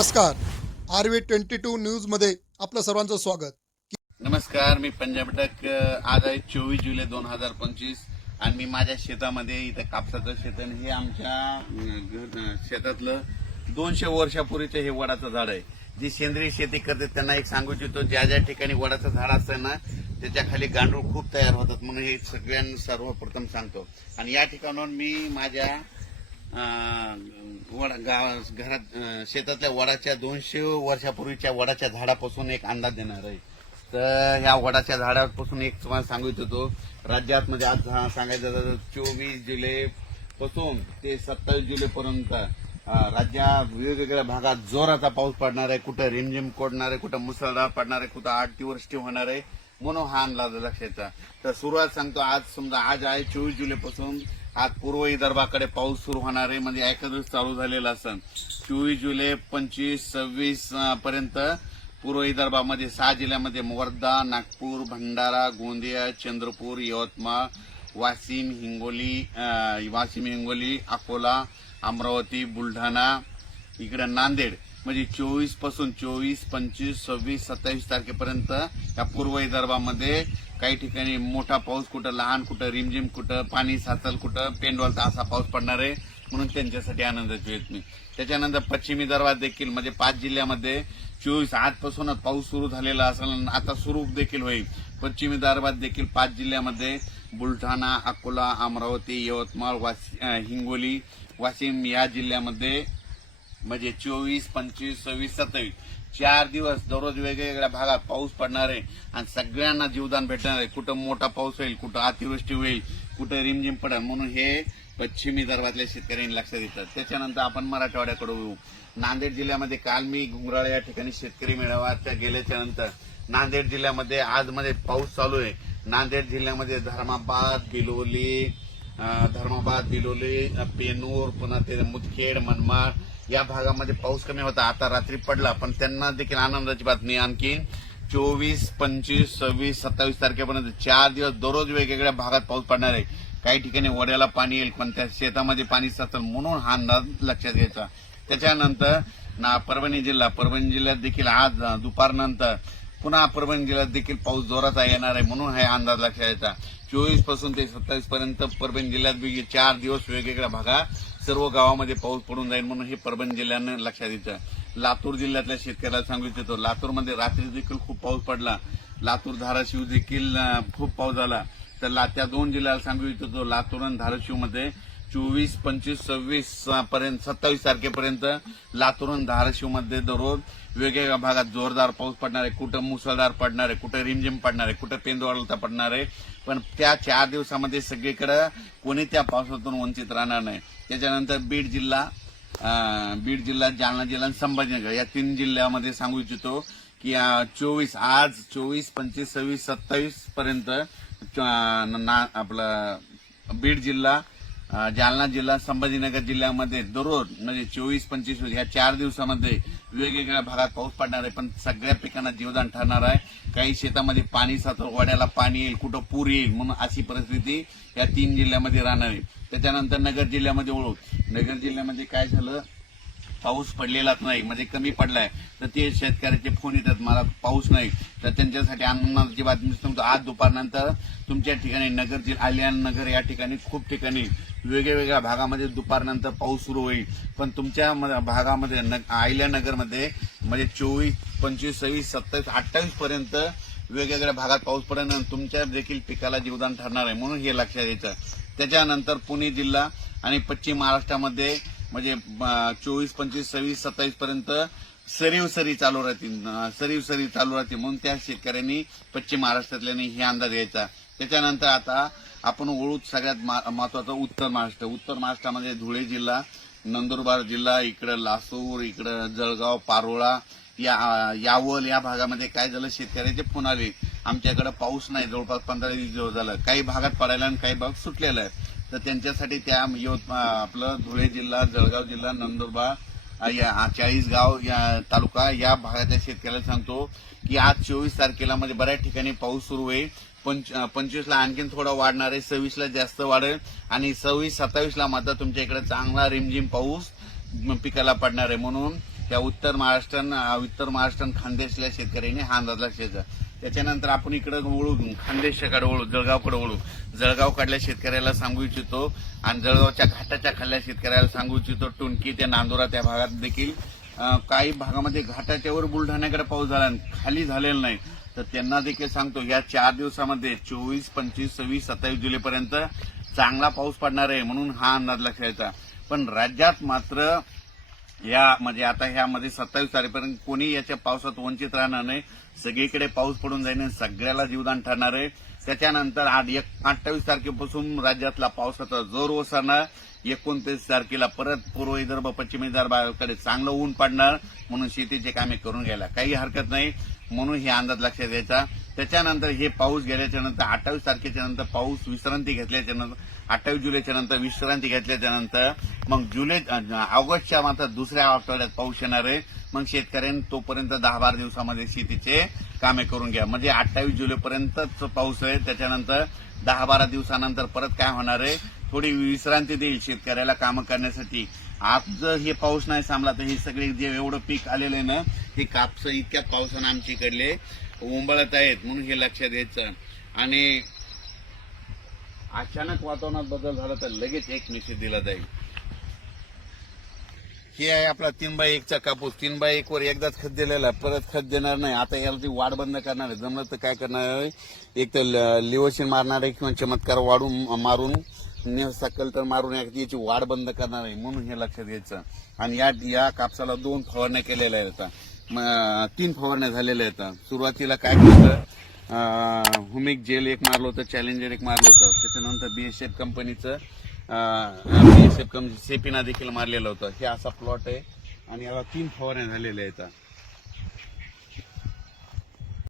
नमस्कार. R V twenty two न्यूजमध्ये आपलं सर्वांचं स्वागत. नमस्कार मी पंजाब टक आज आहे चोवीस जुलै दोन हजार पंचवीस आणि मी माझ्या शेतामध्ये इथं कापसाचं शेत हे आमच्या शेतातलं दोनशे वर्षापूर्वीचं हे वडाचं झाड आहे. जे सेंद्रिय शेती करते त्यांना एक सांगू इच्छितो ज्या ज्या ठिकाणी वडाचं झाड असतं ना त्याच्याखाली गांडूळ खूप तयार होतात म्हणून हे सगळ्यांना सर्वप्रथम सांगतो. आणि या ठिकाणाहून मी माझ्या वडा गाव घरात शेतातल्या वडाच्या दोनशे वर्षापूर्वीच्या वडाच्या झाडापासून एक अंदाज देणार आहे. तर ह्या वडाच्या झाडापासून एक तुम्हाला सांगू इच्छितो राज्यात म्हणजे आज सांगायचं झालं तर चोवीस जुलै पासून ते सत्तावीस जुलै पर्यंत राज्यात वेगवेगळ्या भागात जोराचा पाऊस पडणार आहे. कुठं रिमझिम कोडणार आहे कुठं मुसळधार पडणार आहे कुठं आठ दिवस होणार आहे म्हणून हा अंदाज लक्षात तर सुरुवात सांगतो आज समजा आज आहे चोवीस जुलैपासून आज पूर्व विदर्भाकडे पाऊस सुरू होणार आहे. म्हणजे एखादं चालू झालेला असन चोवीस जुलै पंचवीस सव्वीस पर्यंत पूर्व विदर्भामध्ये सहा जिल्ह्यामध्ये वर्धा नागपूर भंडारा गोंदिया चंद्रपूर यवतमाळ वाशिम हिंगोली वाशिम हिंगोली अकोला अमरावती बुलढाणा इकडे नांदेड. म्हणजे चोवीसपासून चोवीस पंचवीस सव्वीस सत्तावीस तारखेपर्यंत या पूर्व विदर्भामध्ये काही ठिकाणी मोठा पाऊस कुठं लहान कुठं रिमझिम कुठं पाणी साचल कुठं पेंडवालचा असा पाऊस पडणार आहे म्हणून त्यांच्यासाठी आनंदाची येत मी त्याच्यानंतर पश्चिम विदर्भात देखील म्हणजे पाच जिल्ह्यामध्ये चोवीस आजपासूनच पाऊस सुरू झालेला असेल आता सुरू देखील होईल. पश्चिम विदर्भात देखील पाच जिल्ह्यामध्ये बुलढाणा अकोला अमरावती यवतमाळ वाशी हिंगोली वाशिम या जिल्ह्यामध्ये म्हणजे चोवीस पंचवीस सव्वीस सत्तावीस. चार दिवस दररोज वेगवेगळ्या भागात पाऊस पडणार आहे आणि सगळ्यांना जीवदान भेटणार आहे. कुठं मोठा पाऊस होईल कुठं अतिवृष्टी होईल कुठं रिमझिम पडेल म्हणून हे पश्चिम विदर्भातल्या शेतकऱ्यांनी लक्षात येतात त्याच्यानंतर आपण मराठवाड्याकडे येऊ. नांदेड जिल्ह्यामध्ये काल मी घुंगराळ या ठिकाणी शेतकरी मेळाव्याच्या गेल्याच्यानंतर नांदेड जिल्ह्यामध्ये आजमध्ये पाऊस चालू आहे. नांदेड जिल्ह्यामध्ये धर्माबाद बिलोली धर्माबाद बिलोली पेनूर पुन्हा ते मुदखेड मनमाड या भागामध्ये पाऊस कमी होता. आता रात्री पडला पण त्यांना देखील आनंदाची बातमी आणखी चोवीस पंचवीस सव्वीस सत्तावीस तारखेपर्यंत चार दिवस दररोज वेगवेगळ्या भागात पाऊस पडणार आहे. काही ठिकाणी वड्याला पाणी येईल पण त्या शेतामध्ये पाणी साचल म्हणून हा अंदाज लक्षात घ्यायचा. त्याच्यानंतर ना परभणी जिल्हा परभणी जिल्ह्यात देखील आज दुपारनंतर पुन्हा परभणी जिल्ह्यात देखील पाऊस जोराचा येणार आहे म्हणून हा अंदाज लक्षात घ्यायचा. चोवीसपासून ते सत्तावीस पर्यंत परभणी जिल्ह्यात देखील चार दिवस वेगवेगळ्या भागात सर्व गावामध्ये पाऊस पडून जाईल म्हणून हे परभणी जिल्ह्यानं लक्षात येतं लातूर जिल्ह्यातल्या शेतकऱ्याला सांगू इच्छितो लातूरमध्ये रात्री देखील खूप पाऊस पडला. लातूर धाराशिव देखील खूप पाऊस झाला. तर ला- त्या दोन जिल्ह्याला सांगू इच्छितो लातूर आणि धाराशिवमध्ये चोवीस पंचवीस सव्वीस पर्यंत सत्तावीस तारखेपर्यंत लातूर धाराशिवमध्ये दररोज वेगवेगळ्या भागात जोरदार पाऊस पडणार आहे. कुठं मुसळधार पडणार आहे कुठं रिमझिम पडणार आहे कुठं पेंदवाळता पडणार आहे. पण त्या चार दिवसामध्ये सगळीकडं कोणी त्या पावसातून वंचित राहणार नाही. त्याच्यानंतर बीड जिल्हा बीड जिल्हा जालना जिल्हा आणि संभाजीनगर या तीन जिल्ह्यामध्ये सांगू इच्छितो की चोवीस आज चोवीस पंचवीस सव्वीस सत्तावीस पर्यंत ना- आपलं बीड जिल्हा जालना जिल्हा संभाजीनगर जिल्ह्यामध्ये दररोज म्हणजे चोवीस पंचवीस म्हणजे या चार दिवसामध्ये वेगवेगळ्या भागात पाऊस पडणार आहे पण सगळ्या पिकांना जीवदान ठरणार आहे. काही शेतामध्ये पाणी साचर वाड्याला पाणी येईल कुठं पूर येईल म्हणून अशी परिस्थिती या तीन जिल्ह्यामध्ये राहणार आहे. त्याच्यानंतर नगर जिल्ह्यामध्ये ओळख. नगर जिल्ह्यामध्ये काय झालं? पाऊस पडलेलाच नाही म्हणजे कमी पडलाय. तर ते शेतकऱ्याचे फोन येतात मला पाऊस नाही. तर त्यांच्यासाठी आनंदाची बातमी सांगतो आज दुपारनंतर तुमच्या ठिकाणी नगर जिल्हा आल्यान नगर या ठिकाणी खूप ठिकाणी वेगवेगळ्या भागामध्ये दुपारनंतर पाऊस सुरू होईल. पण तुमच्या म- भागामध्ये न- आयल्यानगरमध्ये म्हणजे चोवीस पंचवीस सव्वीस सत्तावीस अठ्ठावीस पर्यंत वेगवेगळ्या भागात पाऊस पडेल आणि तुमच्या देखील पिकाला जीवदान ठरणार आहे म्हणून हे लक्षात यायचं. त्याच्यानंतर पुणे जिल्हा आणि पश्चिम महाराष्ट्रामध्ये म्हणजे चोवीस पंचवीस सव्वीस सत्तावीस पर्यंत सरीव सरी चालू राहतील सरीव सरी चालू राहतील म्हणून त्या शेतकऱ्यांनी पश्चिम महाराष्ट्रातल्यानी हे अंदाज घ्यायचा त्याच्यानंतर आता आपण ओळूत सगळ्यात मा- महत्वाचं उत्तर महाराष्ट्र. उत्तर महाराष्ट्रामध्ये धुळे जिल्हा नंदुरबार जिल्हा इकडं लासूर इकडं जळगाव पारोळा या यावल या भागामध्ये काय झालं? शेतकऱ्याचे फोन आमच्याकडे पाऊस नाही. जवळपास पंधरा वीस दिवस झालं. काही भागात पडायला आणि काही भाग सुटलेला आहे. तर त्यांच्यासाठी त्या यवत आपलं धुळे जिल्हा जळगाव जिल्हा नंदुरबार या चाळीसगाव या तालुका या भागातल्या शेतकऱ्याला सांगतो की आज चोवीस तारखेला म्हणजे बऱ्याच ठिकाणी पाऊस सुरू होईल पंच पंचवीसला आणखीन थोडा वाढणार आहे सव्वीसला जास्त वाढेल आणि सव्वीस सत्तावीसला मात्र तुमच्या इकडे चांगला रिमझिम पाऊस पिकाला पडणार आहे. म्हणून त्या उत्तर महाराष्ट्र उत्तर महाराष्ट्र खानदेशल्या शेतकऱ्यांनी हा अंदाज लक्षायचा त्याच्यानंतर आपण इकडं वळू खानदेशाकडे वळू जळगावकडे वळू जळगावकडल्या शेतकऱ्याला सांगू इच्छितो आणि जळगावच्या घाटाच्या खाल्ल्या शेतकऱ्याला सांगू इच्छितो. टुणकी त्या नांदुरा त्या भागात देखील काही भागामध्ये घाटाच्यावर बुलढाण्याकडे पाऊस झाला आणि खाली झालेला नाही. तर त्यांना देखील सांगतो या चार दिवसामध्ये चोवीस पंचवीस सव्वीस सत्तावीस जुलैपर्यंत चांगला पाऊस पडणार आहे म्हणून हा अंदाज लक्षायचा पण राज्यात मात्र या म्हणजे आता ह्यामध्ये सत्तावीस तारखेपर्यंत कोणी याच्या पावसात वंचित राहणार नाही. सगळीकडे पाऊस पडून जाईल सगळ्याला जीवदान ठरणार आहे. त्याच्यानंतर आठ एक अठ्ठावीस तारखेपासून राज्यातला पावसाचा जोर ओसरणार. एकोणतीस तारखेला परत पूर्व विदर्भ पश्चिम विदर्भाकडे चांगलं ऊन पडणार म्हणून शेतीचे कामे करून घ्यायला काही हरकत नाही म्हणून हे अंदाज लक्षात द्यायचा त्याच्यानंतर हे पाऊस गेल्याच्यानंतर अठ्ठावीस तारखेच्या नंतर पाऊस विश्रांती घेतल्याच्या नंतर अठ्ठावीस जुलैच्या नंतर विश्रांती घेतल्याच्या नंतर मग जुलै ऑगस्टच्या मात्र दुसऱ्या आठवड्यात पाऊस येणार आहे. मग शेतकऱ्यांनी तोपर्यंत दहा बारा दिवसामध्ये शेतीचे कामे करून घ्या. म्हणजे अठ्ठावीस जुलैपर्यंतच पाऊस आहे. त्याच्यानंतर दहा बारा दिवसानंतर परत काय होणार आहे? थोडी विश्रांती देईल शेतकऱ्याला कामं करण्यासाठी. आज जर हे पाऊस नाही थांबला तर हे सगळे जे एवढं पीक आलेलं आहे ना हे कापस इतक्या पावसानं आमच्या इकडले उंबळत आहेत म्हणून हे लक्षात घ्यायचं आणि अचानक वातावरणात बदल झाला तर लगेच एक मेसेज दिला जाईल. हे आहे आपला तीन बाय एकचा कापूस. तीन बाय एक वर एकदाच खत दिलेला परत खत देणार नाही. आता याला ती वाढ बंद करणार आहे. जमलं तर काय करणार आहे? एक तर लिवोशिन मारणार आहे किंवा चमत्कार वाढून मारून ने- सकल तर मारून याची वाढ बंद करणार आहे म्हणून हे लक्षात घ्यायचं आणि या या कापसाला दोन फवारण्या केलेल्या आहेत तीन फवारण्या झालेल्या आहेत सुरुवातीला काय केलं? हुमिक जेल एक मारलं होतं चॅलेंजर एक मारलं होतं. त्याच्यानंतर बीएसएफ कंपनीचं बीएसएफ कंपनी सेपिना देखील मारलेलं होतं. हे असा प्लॉट आहे. आणि याला तीन फवारण्या झालेल्या आहेत